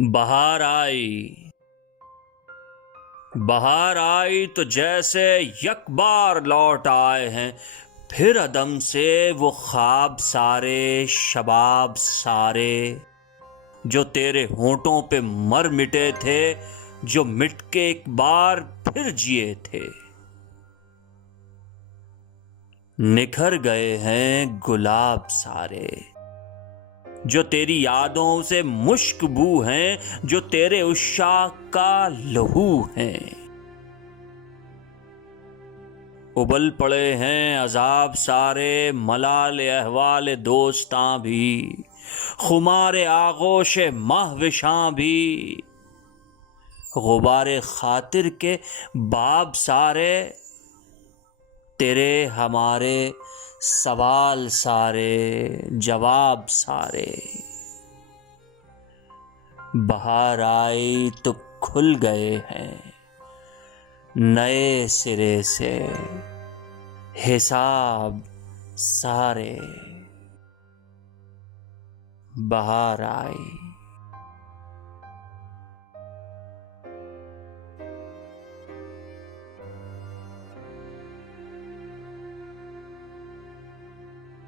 बहार आई। बहार आई तो जैसे यक बार लौट आए हैं फिर अदम से वो ख्वाब सारे, शबाब सारे जो तेरे होंठों पे मर मिटे थे, जो मिट के एक बार फिर जिए थे। निखर गए हैं गुलाब सारे जो तेरी यादों से मुश्कबू हैं, जो तेरे उशाक का लहू हैं। उबल पड़े हैं अजाब सारे, मलाल अहवाल दोस्तां भी, खुमार आगोश महविशां भी, गुबारे खातिर के बाब सारे, तेरे हमारे सवाल सारे, जवाब सारे। बहार आई तो खुल गए हैं नए सिरे से हिसाब सारे। बहार आई।